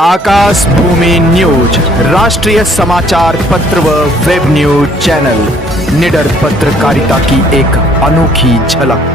आकाश भूमि news राष्ट्रीय समाचार पत्र व वेब न्यूज चैनल निडर पत्रकारिता की एक अनोखी झलक।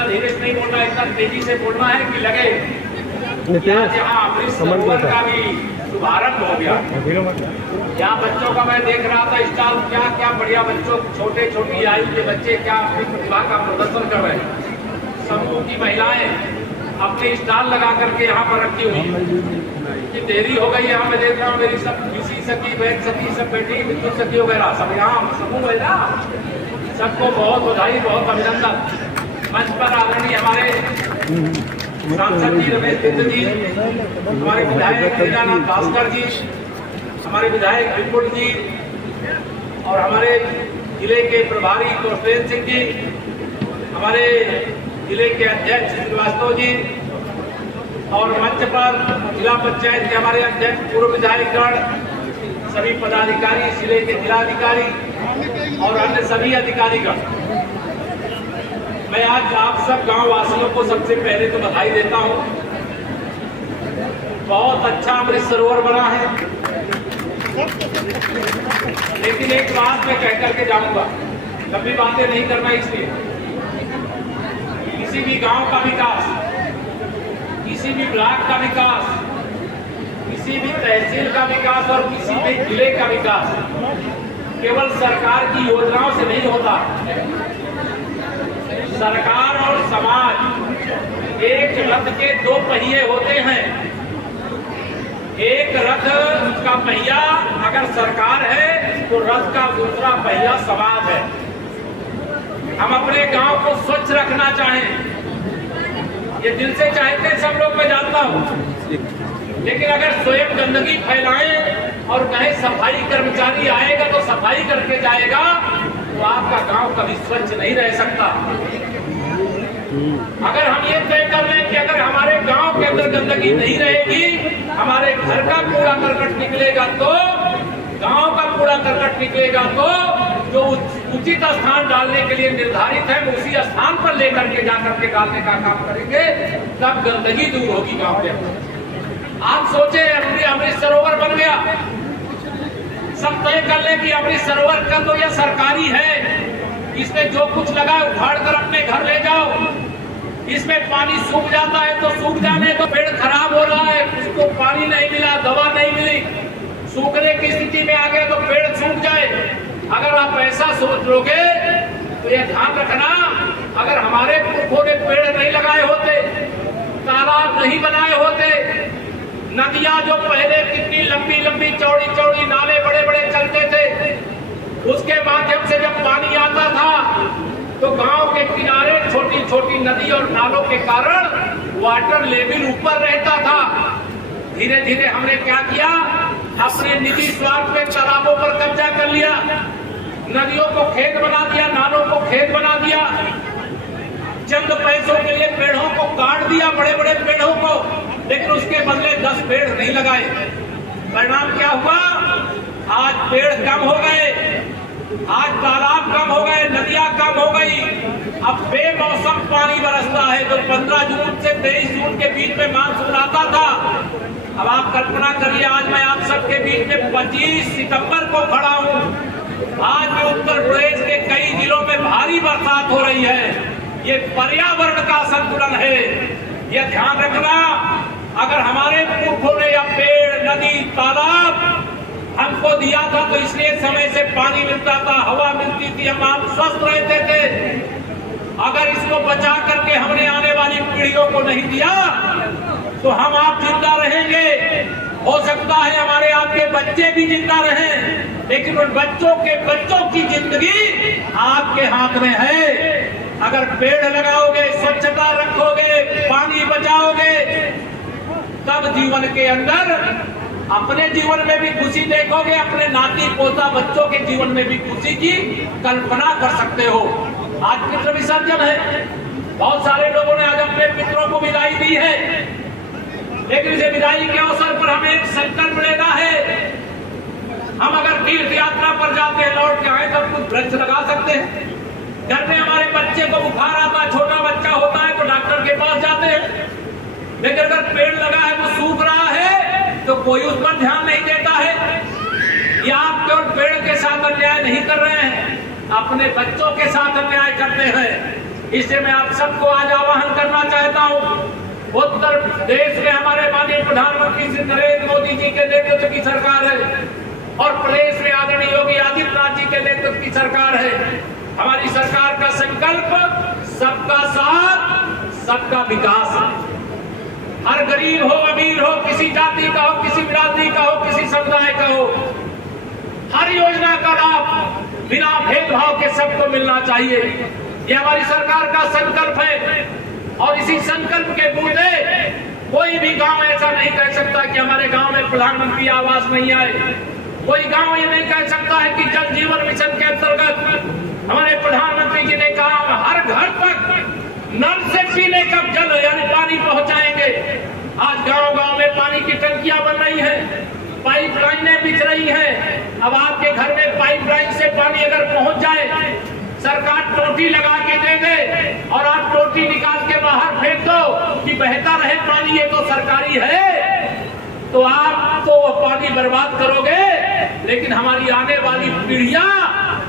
धीरे से नहीं बोलना, इतना तेजी से बोलना है कि लगे यहाँ अमृत सरोवर का भी शुभारंभ हो गया। यहाँ बच्चों का मैं देख रहा था स्टॉल, क्या क्या बढ़िया बच्चों, छोटे छोटी आयु के बच्चे क्या अपनी प्रतिभा का प्रदर्शन कर रहे हैं। समूह की महिलाएं अपने स्टॉल लगा करके यहाँ पर रखी हुई। कि देरी हो गई यहाँ मैं देख रहा हूँ, मेरी सब किसी सखी बहन सखी सब बैठी, विद्युत सखी वगैरह सब यहाँ समूह है ना। सबको बहुत बधाई, बहुत अभिनंदन। मंच पर आदरणीय हमारे सांसद जी रमेश बिंद जी, हमारे विधायक लीलानाथ भास्कर जी, हमारे विधायक विपुल जी और हमारे जिले के प्रभारी कौशलेंद्र सिंह जी, हमारे जिले के अध्यक्ष श्रीवास्तव जी और मंच पर जिला पंचायत के हमारे अध्यक्ष पूर्व विधायकगण, सभी पदाधिकारी, जिले के जिलाधिकारी और अन्य सभी अधिकारीगण। मैं आज आप सब गांव वासियों को सबसे पहले तो बधाई देता हूं। बहुत अच्छा अमृत सरोवर बना है, लेकिन एक बात मैं कह करके जाऊंगा, लंबी बातें नहीं करना। इसलिए किसी भी गांव का विकास, किसी भी ब्लॉक का विकास, किसी भी तहसील का विकास और किसी भी जिले का विकास केवल सरकार की योजनाओं से नहीं होता। सरकार और समाज एक रथ के दो पहिए होते हैं। एक रथ का पहिया अगर सरकार है तो रथ का दूसरा पहिया समाज है। हम अपने गांव को स्वच्छ रखना चाहें, ये दिल से चाहते हैं सब लोग, मैं जानता हूं। लेकिन अगर स्वयं गंदगी फैलाएं और कहे सफाई कर्मचारी आएगा तो सफाई करके जाएगा, तो आपका गांव कभी स्वच्छ नहीं रह सकता। अगर हम ये तय कर लें कि अगर हमारे गांव के अंदर गंदगी नहीं रहेगी, हमारे घर का कूड़ा करकट निकलेगा तो, गांव का कूड़ा करकट निकलेगा तो जो उचित स्थान डालने के लिए निर्धारित है उसी स्थान पर लेकर के जाकर के डालने का काम करेंगे, तब गंदगी दूर होगी गांव के अंदर। आप सोचे अमृत सरोवर बन गया, सब तय कर ले कि अमृत सरोवर का तो यह सरकारी है, इसमें जो कुछ लगा उखाड़ कर अपने घर ले जाओ। इसमें पानी सूख जाता है तो सूख जाने, तो पेड़ खराब हो रहा है, उसको पानी नहीं मिला, दवा नहीं मिली, सूखने की स्थिति में आ गए तो पेड़ सूख जाए। अगर आप ऐसा सोच लोगे तो यह ध्यान रखना, अगर हमारे पुरखों ने पेड़ नहीं लगाए होते, तालाब नहीं बनाए होते, नदियां जो पहले कितनी लंबी लंबी चौड़ी चौड़ी नाले बड़े बड़े चलते थे, उसके माध्यम से जब पानी आता था तो गांव के किनारे छोटी छोटी नदी और नालों के कारण वाटर लेवल ऊपर रहता था। धीरे धीरे हमने क्या किया, अपने निजी स्वार्थ में तालाबों पर कब्जा कर लिया, नदियों को खेत बना दिया, नालों को खेत बना दिया, चंद पैसों के लिए पेड़ों को काट दिया, बड़े बड़े पेड़ों को, लेकिन उसके बदले 10 पेड़ नहीं लगाए। परिणाम क्या हुआ, आज पेड़ कम हो गए, आज तालाब कम हो गए, नदियां कम हो गई। अब बेमौसम पानी बरसता है। तो 15 जून से 23 जून के बीच में मानसून आता था। अब आप कल्पना करिए, आज मैं आप सबके बीच में 25 सितंबर को खड़ा हूँ। आज भी उत्तर प्रदेश के कई जिलों में भारी बरसात हो रही है। ये पर्यावरण का संतुलन है, ये ध्यान रखना। अगर हमारे पुरखों ने या पेड़, नदी, तालाब हमको दिया था तो इसलिए समय से पानी मिलता था, हवा मिलती थी, हम आप स्वस्थ रहते थे। अगर इसको बचा करके हमने आने वाली पीढ़ियों को नहीं दिया तो हम आप जिंदा रहेंगे। हो सकता है हमारे आपके बच्चे भी जिंदा रहें, लेकिन उन बच्चों की जिंदगी आपके हाथ में है। अगर पेड़ लगाओगे, स्वच्छता रखोगे, पानी बचाओगे, तब जीवन के अंदर अपने जीवन में भी खुशी देखोगे, अपने नाती पोता बच्चों के जीवन में भी खुशी की कल्पना कर सकते हो। आज पितृ विसर्जन है, बहुत सारे लोगों ने आज अपने पितरों को विदाई दी है, लेकिन इसे विदाई के अवसर पर हमें एक संकल्प लेना है। हम अगर तीर्थ यात्रा पर जाते हैं, लौट के आए तब कुछ वृक्ष लगा सकते हैं। घर में हमारे बच्चे को बुखार आता, छोटा बच्चा होता है तो डॉक्टर के पास जाते हैं, लेकिन अगर पेड़ लगा है तो तो कोई उस पर ध्यान नहीं देता है। या आप केवल पेड़ के साथ अन्याय नहीं कर रहे हैं, अपने बच्चों के साथ अन्याय करते हैं। इससे मैं आप सबको आज आह्वान करना चाहता हूं। उत्तर प्रदेश में हमारे माननीय प्रधानमंत्री श्री नरेंद्र मोदी जी के नेतृत्व की सरकार है और प्रदेश में आदरणीय योगी आदित्यनाथ जी के नेतृत्व की सरकार है। हमारी सरकार का संकल्प सबका साथ, सबका विकास है। हर गरीब हो, अमीर हो, किसी जाति का हो, किसी बिरादरी का हो, किसी समुदाय का हो, हर योजना का लाभ बिना भेदभाव के सबको मिलना चाहिए। यह हमारी सरकार का संकल्प है और इसी संकल्प के बूते कोई भी गांव ऐसा नहीं कह सकता कि हमारे गांव में प्रधानमंत्री आवास नहीं आए। कोई गांव ये नहीं कह सकता है कि जल जीवन मिशन के अंतर्गत हमारे प्रधानमंत्री जी ने कहा हर घर तक नल से पीने का जल यानी पानी पहुंचाएंगे। आज गांव-गांव में पानी की टंकियां बन रही है, पाइपलाइनें बिछ रही हैं। अब आपके घर में पाइपलाइन से पानी अगर पहुंच जाए, सरकार टोटी लगा के दे दे और आप टोटी निकाल के बाहर फेंक दो कि बहता रहे पानी, ये तो सरकारी है, तो आप तो पानी बर्बाद करोगे, लेकिन हमारी आने वाली पीढ़ियां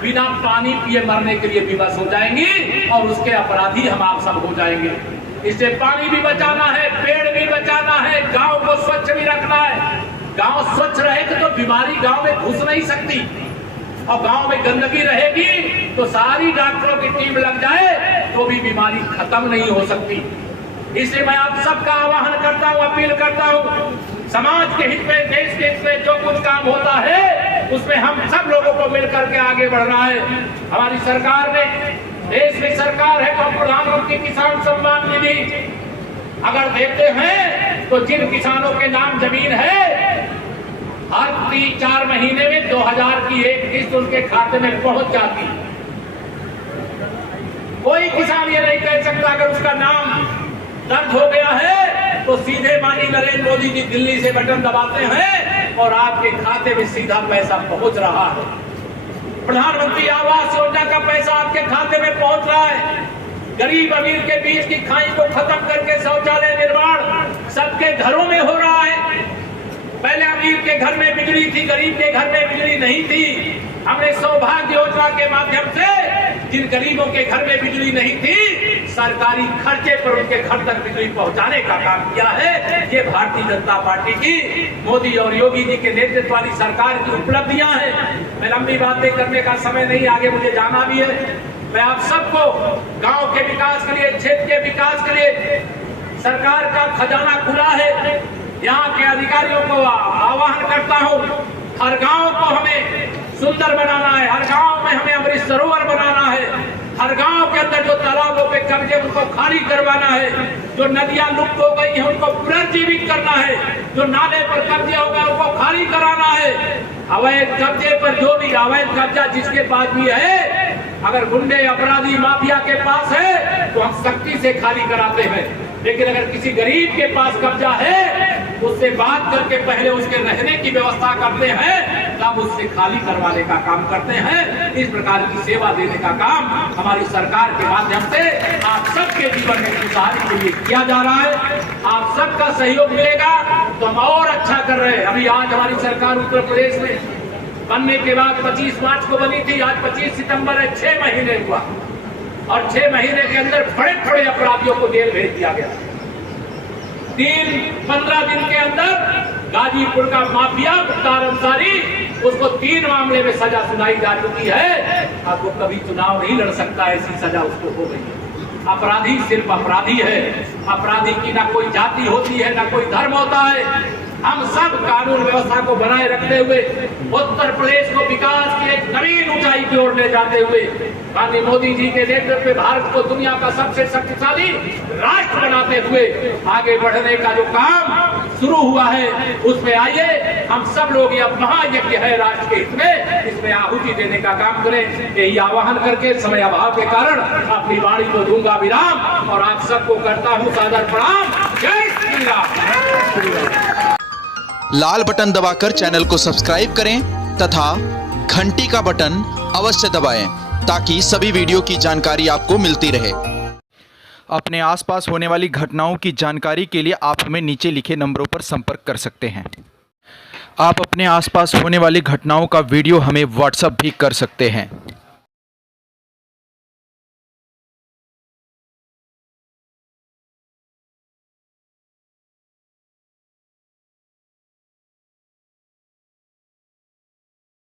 बिना पानी पिए मरने के लिए विवश हो जाएंगी और उसके अपराधी हम आप सब हो जाएंगे। इससे पानी भी बचाना है, पेड़ भी बचाना है, गांव को स्वच्छ भी रखना है। गांव स्वच्छ रहेगा तो बीमारी गांव में घुस नहीं सकती, और गांव में गंदगी रहेगी तो सारी डॉक्टरों की टीम लग जाए तो भी बीमारी खत्म नहीं हो सकती। इसलिए मैं आप सबका आह्वान करता हूं, अपील करता हूं, समाज के हित में, देश के हित में जो कुछ काम होता है उसमें हम सब लोगों को मिलकर के आगे बढ़ना है। हमारी सरकार ने, देश में सरकार है तो प्रधानमंत्री किसान सम्मान निधि अगर देते हैं तो जिन किसानों के नाम जमीन है हर 3-4 महीने में 2000 की एक किस्त उनके खाते में पहुंच जाती। कोई किसान ये नहीं कह सकता अगर उसका नाम दर्ज हो गया है तो सीधे माननीय नरेंद्र मोदी जी दिल्ली से बटन दबाते हैं और आपके खाते में सीधा पैसा पहुंच रहा है। प्रधानमंत्री आवास योजना का पैसा आपके खाते में पहुंच रहा है। गरीब अमीर के बीच की खाई को खत्म करके शौचालय निर्माण सबके घरों में हो रहा है। पहले अमीर के घर में बिजली थी, गरीब के घर में बिजली नहीं थी। हमने सौभाग्य योजना के माध्यम से जिन गरीबों के घर में बिजली नहीं थी, सरकारी खर्चे पर उनके घर तक बिजली पहुंचाने का काम किया है। ये भारतीय जनता पार्टी की, मोदी और योगी जी के नेतृत्व वाली सरकार की उपलब्धियां हैं। मैं लंबी बातें करने का समय नहीं, आगे मुझे जाना भी है। मैं आप सबको गांव के विकास के लिए, क्षेत्र के विकास के लिए सरकार का खजाना खुला है। यहाँ के अधिकारियों को आह्वान करता हूँ, हर गांव को हमें सुंदर बनाना है, हर गांव में हमें अमृत सरोवर बनाना है, हर गांव के अंदर जो तालाबों पे कब्जे उनको खाली करवाना है, जो नदियां लुप्त हो गई हैं उनको पुनर्जीवित करना है, जो नाले पर कब्जे हो गए उनको खाली कराना है। अवैध कब्जे पर जो भी अवैध कब्जा जिसके पास भी है, अगर गुंडे अपराधी माफिया के पास है तो हम सख्ती से खाली कराते हैं, लेकिन अगर किसी गरीब के पास कब्जा है उससे बात करके पहले उसके रहने की व्यवस्था करते हैं, तब उससे खाली करवाने का काम करते हैं। इस प्रकार की सेवा देने का काम हमारी सरकार के माध्यम से आप सबके जीवन में खुशहाली के लिए किया जा रहा है। आप सबका सहयोग मिलेगा तो हम और अच्छा कर रहे हैं। अभी आज हमारी सरकार उत्तर प्रदेश में बनने के बाद 25 मार्च को बनी थी, आज 25 सितंबर है, 6 महीने हुआ और 6 महीने के अंदर बड़े बड़े अपराधियों को जेल भेज दिया गया। 15 दिन के अंदर गाजीपुर का माफिया मुख्तार अंसारी, उसको 3 मामले में सजा सुनाई जा चुकी है। अब वो कभी चुनाव नहीं लड़ सकता, ऐसी सजा उसको हो गई है। अपराधी सिर्फ अपराधी है, अपराधी की ना कोई जाति होती है ना कोई धर्म होता है। हम सब कानून व्यवस्था को बनाए रखते हुए उत्तर प्रदेश को विकास की एक नवीन ऊंचाई की ओर ले जाते हुए माननीय मोदी जी के नेतृत्व में भारत को दुनिया का सबसे शक्तिशाली राष्ट्र बनाते हुए आगे बढ़ने का जो काम शुरू हुआ है, उसमें आइए हम सब लोग, यह महायज्ञ है राष्ट्र के हित में, इसमें आहुति देने का काम करें। यही आह्वान करके समय अभाव के कारण अपनी वाणी को दूंगा विराम और आप सबको करता हूँ सादर प्रणाम। जय श्री राम। लाल बटन दबाकर चैनल को सब्सक्राइब करें तथा घंटी का बटन अवश्य दबाएं ताकि सभी वीडियो की जानकारी आपको मिलती रहे। अपने आसपास होने वाली घटनाओं की जानकारी के लिए आप हमें नीचे लिखे नंबरों पर संपर्क कर सकते हैं। आप अपने आसपास होने वाली घटनाओं का वीडियो हमें व्हाट्सएप भी कर सकते हैं।